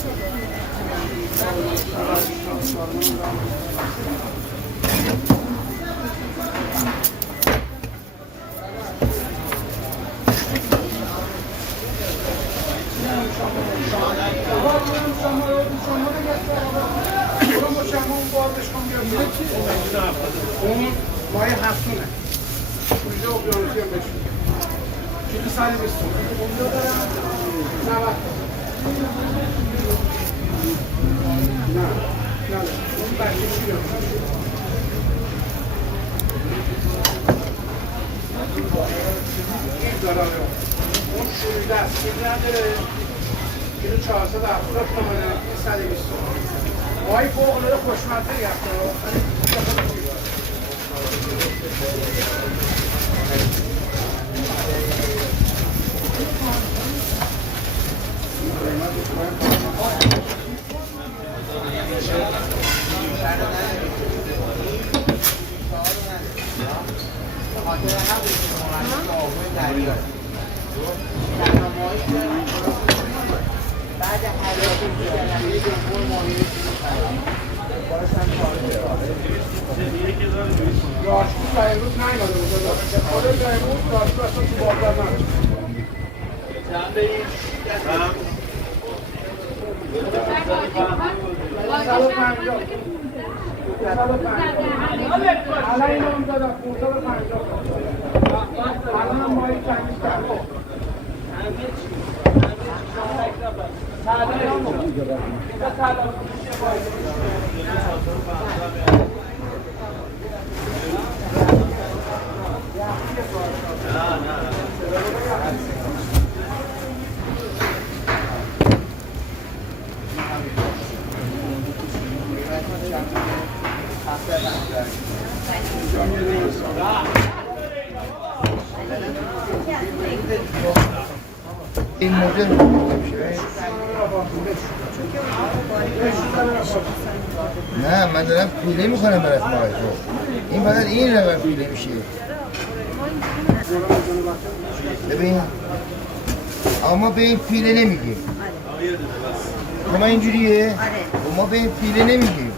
اون مایه هفتونه اونجا اقیانوسی هم بشون کلی سالی بستون اونجا دارم 90 نه اون بچه این دارم اون شروع دست کلی نداره کلو 470 تومنه این 120 ماهی فوق العاده خوشمزه گرفته بعد راشتی سایروز نایماده بود خود جایمون راشتی اصلا تو بازار نمید چند بریم؟ 150 الان این هم دادم 550 الان هم مایی چندیز کرد این مدل نه من دارم پیله میکنم برات ماهی این فقط این رقم پیله میشه ببین اما به این پیله نمیگیم ما اینجوریه ما به این پیله نمیگیم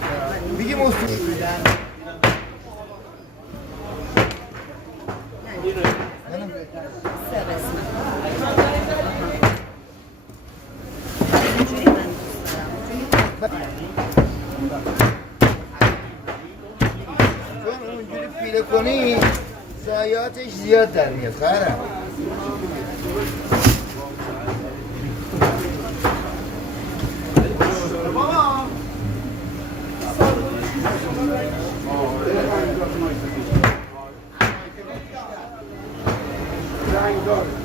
میگیم اصول چون اونجوری پیله کنی ضایعاتش زیاد در میاد خرم رنگ دار